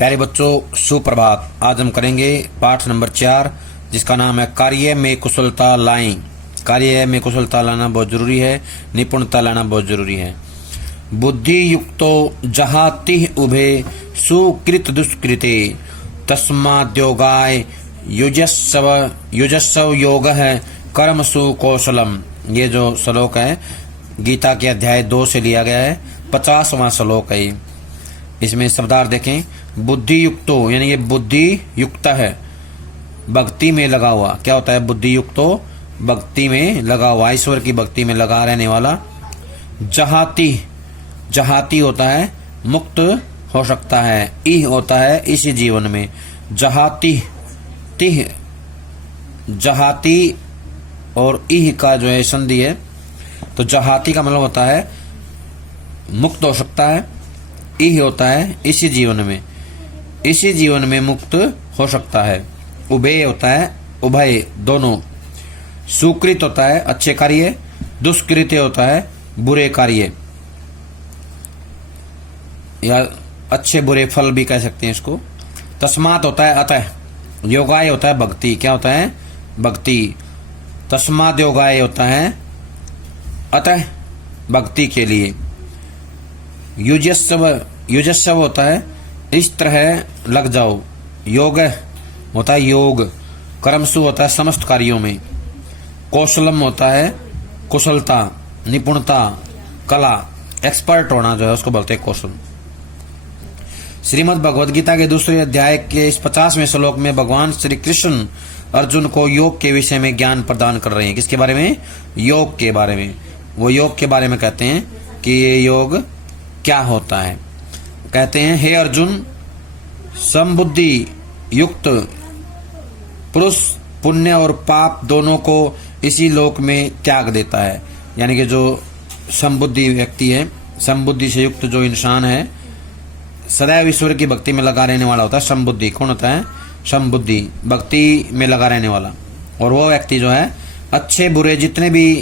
प्यारे बच्चों, सुप्रभात। आज हम करेंगे पाठ नंबर 4, जिसका नाम है कार्य में कुशलता लाएं। कार्य में कुशलता लाना बहुत जरूरी है, निपुणता लाना बहुत जरूरी है। बुद्धि युक्तो जहाति उभे सुकृत दुष्कृते तस्माद्योगाय युजस्व योग है कर्म सुकौशलम। ये जो श्लोक है गीता के अध्याय 2 से लिया गया है, 50वां श्लोक है। इसमें शब्दार्थ देखें। बुद्धि युक्तो यानी ये बुद्धि युक्त है, भक्ति में लगा हुआ। क्या होता है बुद्धि युक्तो? भक्ति में लगा हुआ, ईश्वर की भक्ति में लगा रहने वाला। जहाती होता है मुक्त हो सकता है, इह होता है इसी जीवन में। जहाती और इह का जो है संधि है, तो जहाती का मतलब होता है मुक्त हो सकता है, इह होता है इसी जीवन में मुक्त हो सकता है। उभय होता है उभय दोनों। सुकृत होता है अच्छे कार्य, दुष्कृत्य होता है बुरे कार्य, या अच्छे बुरे फल भी कह सकते हैं इसको। तस्मात होता है अतः, योगाय होता है भक्ति। क्या होता है? भक्ति। तस्मात योगाय होता है अतः भक्ति के लिए। युजस्व होता है इस तरह लग जाओ। योग होता है योग। कर्मसु होता है समस्त कार्यों में। कौशलम होता है कुशलता, निपुणता, कला, एक्सपर्ट होना जो है उसको बोलते हैं कौशल। श्रीमद् भगवद गीता के दूसरे अध्याय के इस 50वें श्लोक में भगवान श्री कृष्ण अर्जुन को योग के विषय में ज्ञान प्रदान कर रहे हैं। किसके बारे में? योग के बारे में। वो योग के बारे में कहते हैं कि ये योग क्या होता है। कहते हैं, हे अर्जुन, समबुद्धि युक्त पुरुष पुण्य और पाप दोनों को इसी लोक में त्याग देता है। यानी कि जो समबुद्धि व्यक्ति है, समबुद्धि से युक्त जो इंसान है, सदैव ईश्वर की भक्ति में लगा रहने वाला होता है। समबुद्धि कौन होता है? समबुद्धि, भक्ति में लगा रहने वाला। और वो व्यक्ति जो है अच्छे बुरे जितने भी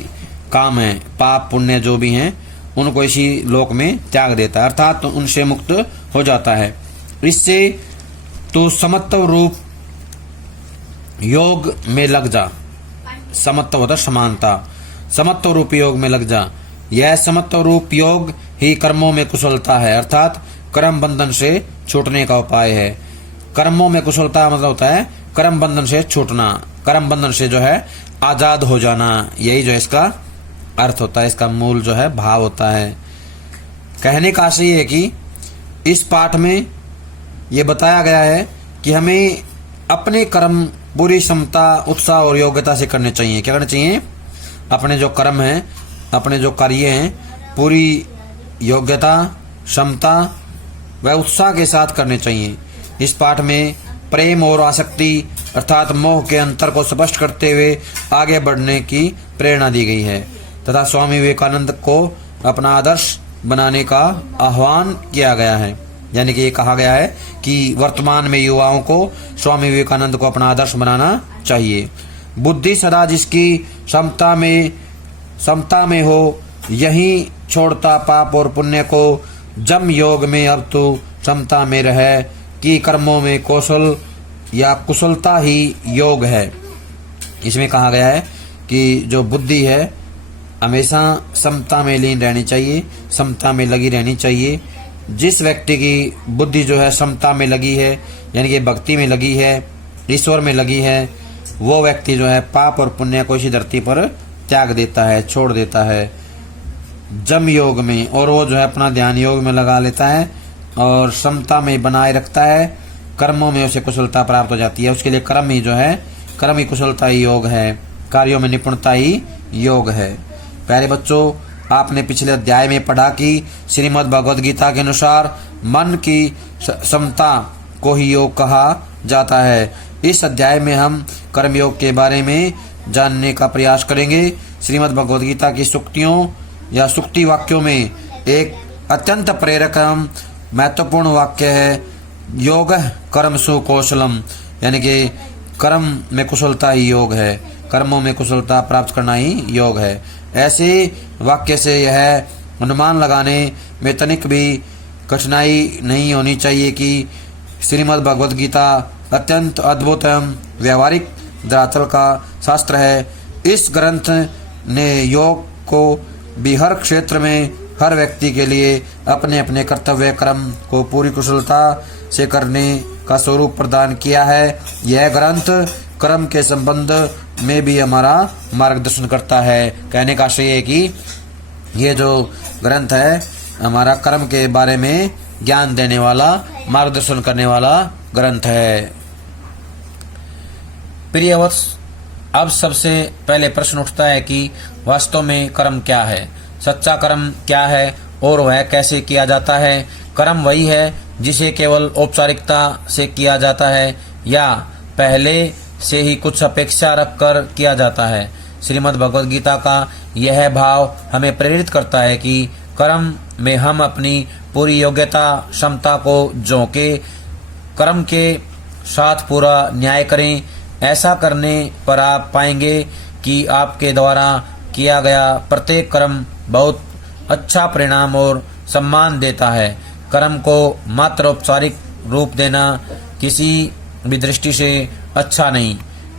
काम हैं, पाप पुण्य जो भी हैं, उनको इसी लोक में त्याग देता है, अर्थात तो उनसे मुक्त हो जाता है। इससे तो समत्व रूप योग में लग जा। समत्व होता समानता, समत्व रूप योग में लग जा। यह समत्व रूप योग ही कर्मों में कुशलता है, अर्थात कर्म बंधन से छूटने का उपाय है। कर्मों में कुशलता मतलब होता है कर्म बंधन से छूटना, कर्म बंधन से जो है आजाद हो जाना। यही जो इसका अर्थ होता है, इसका मूल जो है भाव होता है। कहने का आशय है कि इस पाठ में ये बताया गया है कि हमें अपने कर्म पूरी क्षमता, उत्साह और योग्यता से करने चाहिए। क्या करने चाहिए? अपने जो कर्म हैं, अपने जो कार्य हैं, पूरी योग्यता, क्षमता व उत्साह के साथ करने चाहिए। इस पाठ में प्रेम और आसक्ति अर्थात मोह के अंतर को स्पष्ट करते हुए आगे बढ़ने की प्रेरणा दी गई है तथा स्वामी विवेकानंद को अपना आदर्श बनाने का आह्वान किया गया है। यानी कि ये कहा गया है कि वर्तमान में युवाओं को स्वामी विवेकानंद को अपना आदर्श बनाना चाहिए। बुद्धि सदा जिसकी समता में हो, यही छोड़ता पाप और पुण्य को। जम योग में अब तो समता में रहे कि कर्मों में कौशल या कुशलता ही योग है। इसमें कहा गया है कि जो बुद्धि है हमेशा समता में लीन रहनी चाहिए, समता में लगी रहनी चाहिए। जिस व्यक्ति की बुद्धि जो है समता में लगी है, यानी कि भक्ति में लगी है, ईश्वर में लगी है, वो व्यक्ति जो है पाप और पुण्य को इसी धरती पर त्याग देता है, छोड़ देता है जम योग में। और वो जो है अपना ध्यान योग में लगा लेता है और समता में बनाए रखता है। कर्मों में उसे कुशलता प्राप्त हो जाती है। उसके लिए कर्म ही जो है, कर्म ही कुशलता ही योग है, कार्यों में निपुणता ही योग है। प्यारे बच्चों, आपने पिछले अध्याय में पढ़ा कि श्रीमद् भगवद गीता के अनुसार मन की समता को ही योग कहा जाता है। इस अध्याय में हम कर्मयोग के बारे में जानने का प्रयास करेंगे। श्रीमद् भगवद गीता की सूक्तियों या सूक्ति वाक्यों में एक अत्यंत प्रेरक महत्वपूर्ण वाक्य है, योग कर्म सु कौशलम। यानी कि कर्म में कुशलता ही योग है, कर्मों में कुशलता प्राप्त करना ही योग है। ऐसे वाक्य से यह अनुमान लगाने में तनिक भी कठिनाई नहीं होनी चाहिए कि श्रीमद् भगवद गीता अत्यंत अद्भुत एवं व्यवहारिक धरातल का शास्त्र है। इस ग्रंथ ने योग को भी हर क्षेत्र में हर व्यक्ति के लिए अपने अपने कर्तव्य कर्म को पूरी कुशलता से करने का स्वरूप प्रदान किया है। यह ग्रंथ कर्म के संबंध में भी हमारा मार्गदर्शन करता है। कहने का आशय है कि ये जो ग्रंथ है हमारा कर्म के बारे में ज्ञान देने वाला, मार्गदर्शन करने वाला ग्रंथ है। प्रियवत्स, अब सबसे पहले प्रश्न उठता है कि वास्तव में कर्म क्या है, सच्चा कर्म क्या है और वह कैसे किया जाता है। कर्म वही है जिसे केवल औपचारिकता से किया जाता है या पहले से ही कुछ अपेक्षा रखकर किया जाता है। श्रीमद् भगवद गीता का यह भाव हमें प्रेरित करता है कि कर्म में हम अपनी पूरी योग्यता क्षमता को जोंके कर्म के साथ पूरा न्याय करें। ऐसा करने पर आप पाएंगे कि आपके द्वारा किया गया प्रत्येक कर्म बहुत अच्छा परिणाम और सम्मान देता है। कर्म को मात्र औपचारिक रूप देना किसी भी दृष्टि से अच्छा नहीं।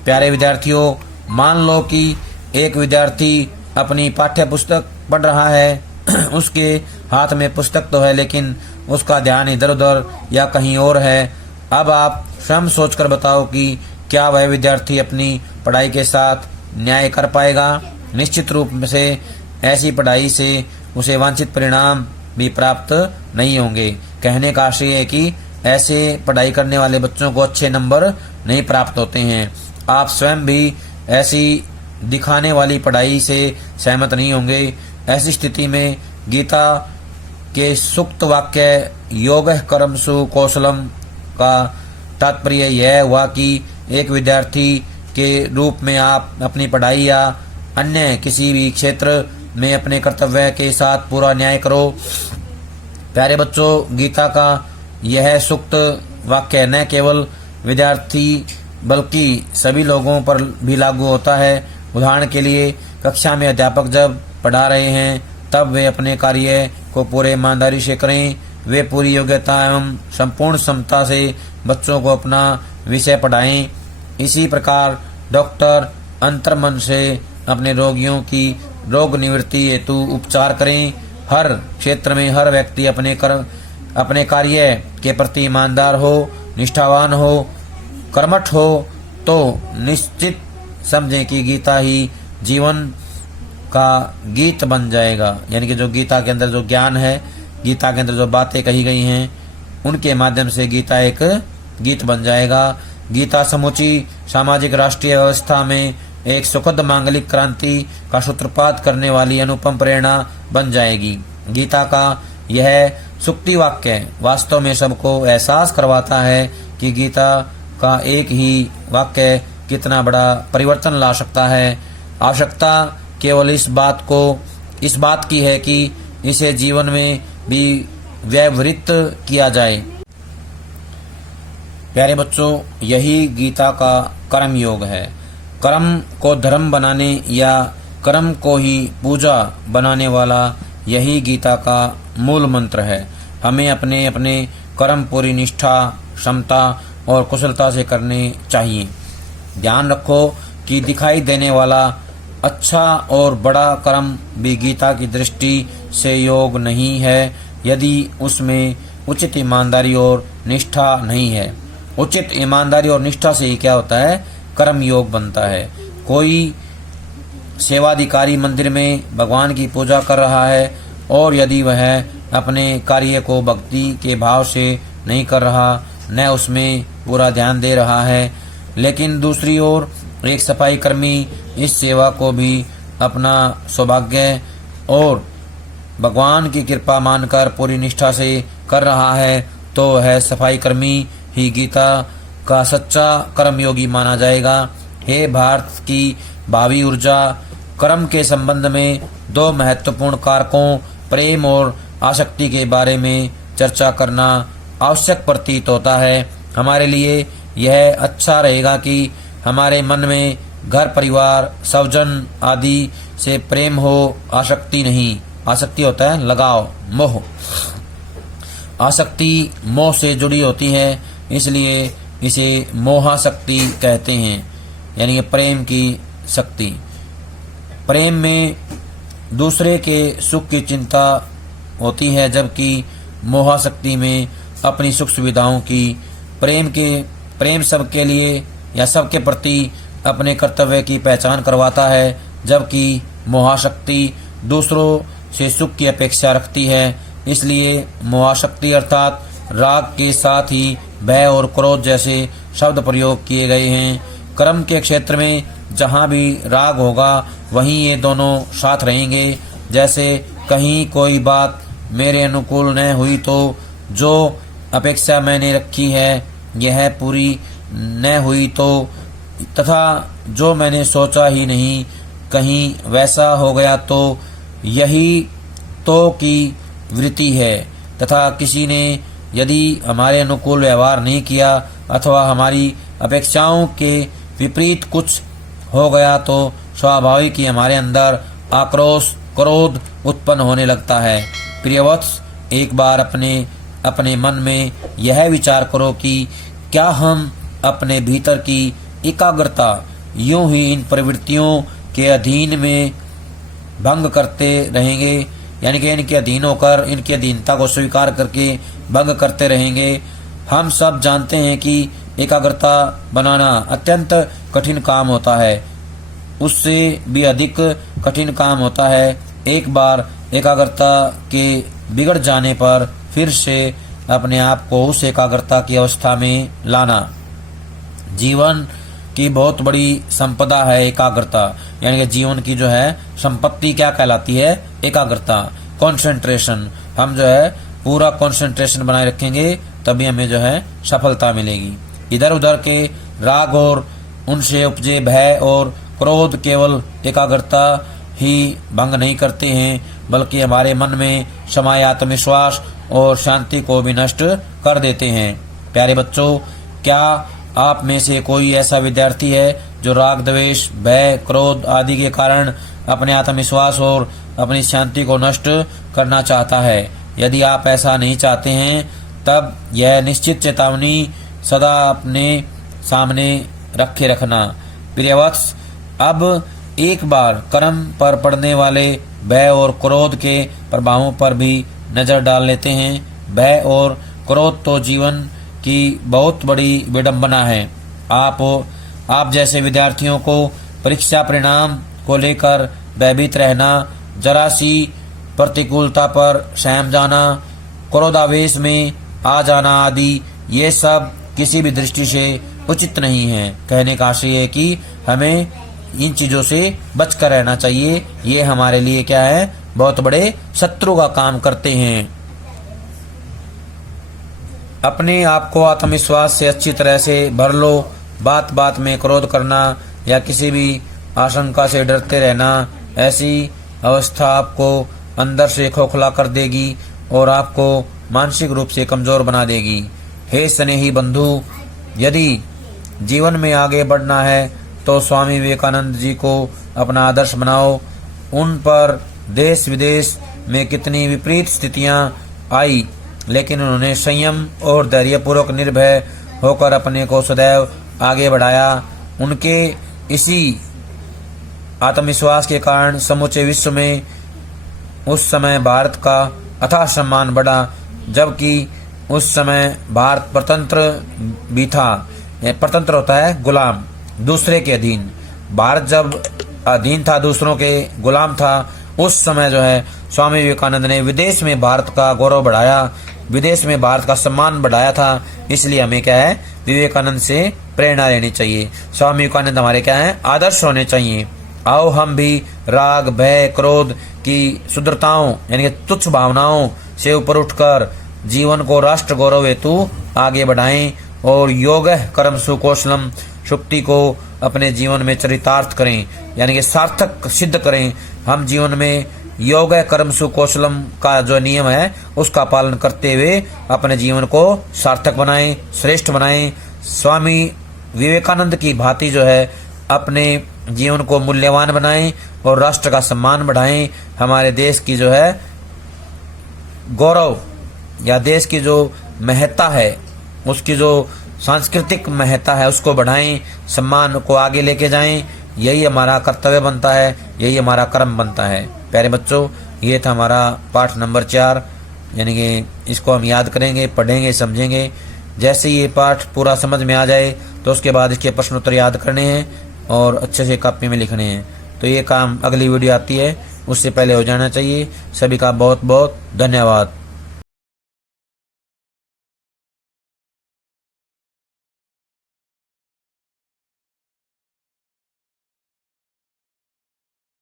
प्यारे विद्यार्थियों, मान लो कि एक विद्यार्थी अपनी पाठ्य पुस्तक पढ़ रहा है उसके हाथ में पुस्तक तो है लेकिन उसका ध्यान इधर उधर या कहीं और है। अब आप स्वयं सोचकर बताओ कि क्या वह विद्यार्थी अपनी पढ़ाई के साथ न्याय कर पाएगा। निश्चित रूप से ऐसी पढ़ाई से उसे वांछित परिणाम भी प्राप्त नहीं होंगे। कहने का आशय है कि ऐसे पढ़ाई करने वाले बच्चों को अच्छे नंबर नहीं प्राप्त होते हैं। आप स्वयं भी ऐसी दिखाने वाली पढ़ाई से सहमत नहीं होंगे। ऐसी स्थिति में गीता के सूक्त वाक्य योगः कर्मसु कौशलम का तात्पर्य यह हुआ कि एक विद्यार्थी के रूप में आप अपनी पढ़ाई या अन्य किसी भी क्षेत्र में अपने कर्तव्य के साथ पूरा न्याय करो। प्यारे बच्चों, गीता का यह सूक्त वाक्य न केवल विद्यार्थी बल्कि सभी लोगों पर भी लागू होता है। उदाहरण के लिए कक्षा में अध्यापक जब पढ़ा रहे हैं तब वे अपने कार्य को पूरे ईमानदारी से करें। वे पूरी योग्यता एवं संपूर्ण क्षमता से बच्चों को अपना विषय पढ़ाएं। इसी प्रकार डॉक्टर अंतर्मन से अपने रोगियों की रोग निवृत्ति हेतु उपचार करें। हर क्षेत्र में हर व्यक्ति अपने कार्य के प्रति ईमानदार हो, निष्ठावान हो, कर्मठ हो तो निश्चित समझें कि गीता ही जीवन का गीत बन जाएगा। यानी कि जो गीता के अंदर जो ज्ञान है, गीता के अंदर जो बातें कही गई हैं, उनके माध्यम से गीता एक गीत बन जाएगा। गीता समूची सामाजिक राष्ट्रीय व्यवस्था में एक सुखद मांगलिक क्रांति का सूत्रपात करने वाली अनुपम प्रेरणा बन जाएगी। गीता का यह सूक्ति वाक्य वास्तव में सबको एहसास करवाता है कि गीता का एक ही वाक्य कितना बड़ा परिवर्तन ला सकता है। आवश्यकता केवल इस बात की है कि इसे जीवन में भी व्यवहृत किया जाए। प्यारे बच्चों, यही गीता का कर्म योग है। कर्म को धर्म बनाने या कर्म को ही पूजा बनाने वाला यही गीता का मूल मंत्र है। हमें अपने अपने कर्म पूरी निष्ठा, क्षमता और कुशलता से करने चाहिए। ध्यान रखो कि दिखाई देने वाला अच्छा और बड़ा कर्म भी गीता की दृष्टि से योग नहीं है यदि उसमें उचित ईमानदारी और निष्ठा नहीं है। उचित ईमानदारी और निष्ठा से ही क्या होता है, कर्म योग बनता है। कोई सेवाधिकारी मंदिर में भगवान की पूजा कर रहा है और यदि वह अपने कार्य को भक्ति के भाव से नहीं कर रहा, न उसमें पूरा ध्यान दे रहा है, लेकिन दूसरी ओर एक सफाई कर्मी इस सेवा को भी अपना सौभाग्य और भगवान की कृपा मानकर पूरी निष्ठा से कर रहा है, तो वह सफाई कर्मी ही गीता का सच्चा कर्मयोगी माना जाएगा। हे भारत की भावी ऊर्जा, कर्म के संबंध में दो महत्वपूर्ण कारकों प्रेम और आसक्ति के बारे में चर्चा करना आवश्यक प्रतीत होता है। हमारे लिए यह अच्छा रहेगा कि हमारे मन में घर परिवार स्वजन आदि से प्रेम हो, आसक्ति नहीं। आसक्ति होता है लगाव, मोह। आसक्ति मोह से जुड़ी होती है। इसलिए इसे मोहाशक्ति कहते हैं, यानी कि प्रेम की शक्ति। प्रेम में दूसरे के सुख की चिंता होती है, जबकि मोहाशक्ति में अपनी सुख सुविधाओं की। प्रेम सबके लिए या सबके प्रति अपने कर्तव्य की पहचान करवाता है, जबकि मोहाशक्ति दूसरों से सुख की अपेक्षा रखती है। इसलिए मोहाशक्ति अर्थात राग के साथ ही भय और क्रोध जैसे शब्द प्रयोग किए गए हैं। कर्म के क्षेत्र में जहाँ भी राग होगा वहीं ये दोनों साथ रहेंगे। जैसे कहीं कोई बात मेरे अनुकूल न हुई तो जो अपेक्षा मैंने रखी है यह पूरी न हुई तो, तथा जो मैंने सोचा ही नहीं कहीं वैसा हो गया तो, यही तो की वृत्ति है। तथा किसी ने यदि हमारे अनुकूल व्यवहार नहीं किया अथवा हमारी अपेक्षाओं के विपरीत कुछ हो गया तो स्वाभाविक ही हमारे अंदर आक्रोश क्रोध उत्पन्न होने लगता है। प्रियवत्स, एक बार अपने मन में यह विचार करो कि क्या हम अपने भीतर की एकाग्रता यूं ही इन प्रवृत्तियों के अधीन में भंग करते रहेंगे, यानी कि इनके अधीन होकर इनकी अधीनता को स्वीकार करके भंग करते रहेंगे। हम सब जानते हैं कि एकाग्रता बनाना अत्यंत कठिन काम होता है, उससे भी अधिक कठिन काम होता है एक बार एकाग्रता के बिगड़ जाने पर फिर से अपने आप को उस एकाग्रता की अवस्था में लाना। जीवन की बहुत बड़ी संपदा है एकाग्रता, यानी कि जीवन की जो है संपत्ति क्या कहलाती है? एकाग्रता, कंसंट्रेशन। हम जो है पूरा कंसंट्रेशन बनाए रखेंगे तभी हमें जो है सफलता मिलेगी। इधर उधर के राग और उनसे उपजे भय और क्रोध केवल एकाग्रता ही भंग नहीं करते हैं, बल्कि हमारे मन में समाये आत्मविश्वास और शांति को भी नष्ट कर देते हैं। प्यारे बच्चों, क्या आप में से कोई ऐसा विद्यार्थी है जो राग द्वेष भय क्रोध आदि के कारण अपने आत्मविश्वास और अपनी शांति को नष्ट करना चाहता है? यदि आप ऐसा नहीं चाहते हैं तब यह निश्चित चेतावनी सदा अपने सामने रखे रखना। प्रियवत्स, अब एक बार कर्म पर पड़ने वाले भय और क्रोध के प्रभावों पर भी नजर डाल लेते हैं। भय और क्रोध तो जीवन की बहुत बड़ी विडंबना है। आप जैसे विद्यार्थियों को परीक्षा परिणाम को लेकर भयभीत रहना, जरा सी प्रतिकूलता पर सहम जाना, क्रोधावेश में आ जाना आदि, ये सब किसी भी दृष्टि से उचित नहीं है। कहने का आशय है कि हमें इन चीजों से बचकर रहना चाहिए। ये हमारे लिए क्या है? बहुत बड़े शत्रु का काम करते हैं। अपने आप को आत्मविश्वास से अच्छी तरह से भर लो। बात बात में क्रोध करना या किसी भी आशंका से डरते रहना, ऐसी अवस्था आपको अंदर से खोखला कर देगी और आपको मानसिक रूप से कमजोर बना देगी। हे स्नेही बंधु, यदि जीवन में आगे बढ़ना है तो स्वामी विवेकानंद जी को अपना आदर्श बनाओ। उन पर देश विदेश में कितनी विपरीत स्थितियां आई, लेकिन उन्होंने संयम और धैर्यपूर्वक निर्भय होकर अपने को सदैव आगे बढ़ाया। उनके इसी आत्मविश्वास के कारण समूचे विश्व में उस समय भारत का अथाह सम्मान बढ़ा, जबकि उस समय भारत स्वतंत्र भी था। परतंत्र होता है गुलाम, दूसरे के अधीन। भारत जब अधीन था, दूसरों के गुलाम था, उस समय जो है स्वामी विवेकानंद ने विदेश में भारत का गौरव बढ़ाया, विदेश में भारत का सम्मान बढ़ाया था। इसलिए हमें क्या है? विवेकानंद से प्रेरणा लेनी चाहिए। स्वामी विवेकानंद हमारे क्या है? आदर्श होने चाहिए। आओ हम भी राग भय क्रोध की शुद्रताओं यानी कि तुच्छ भावनाओं से ऊपर उठकर जीवन को राष्ट्र गौरव हेतु आगे बढ़ाएं और योग कर्म सुकौशलम शुक्ति को अपने जीवन में चरितार्थ करें, यानी कि सार्थक सिद्ध करें। हम जीवन में योग कर्म सुकौशलम का जो नियम है उसका पालन करते हुए अपने जीवन को सार्थक बनाएं, श्रेष्ठ बनाएं। स्वामी विवेकानंद की भांति जो है अपने जीवन को मूल्यवान बनाएं और राष्ट्र का सम्मान बढ़ाएं। हमारे देश की जो है गौरव या देश की जो महत्ता है उसकी जो सांस्कृतिक महत्ता है उसको बढ़ाएं, सम्मान को आगे लेके जाएं। यही हमारा कर्तव्य बनता है, यही हमारा कर्म बनता है। प्यारे बच्चों, ये था हमारा पाठ नंबर 4, यानी कि इसको हम याद करेंगे, पढ़ेंगे, समझेंगे। जैसे ये पाठ पूरा समझ में आ जाए तो उसके बाद इसके प्रश्नोत्तर याद करने हैं और अच्छे से कॉपी में लिखने हैं। तो ये काम अगली वीडियो आती है उससे पहले हो जाना चाहिए। सभी का बहुत बहुत धन्यवाद।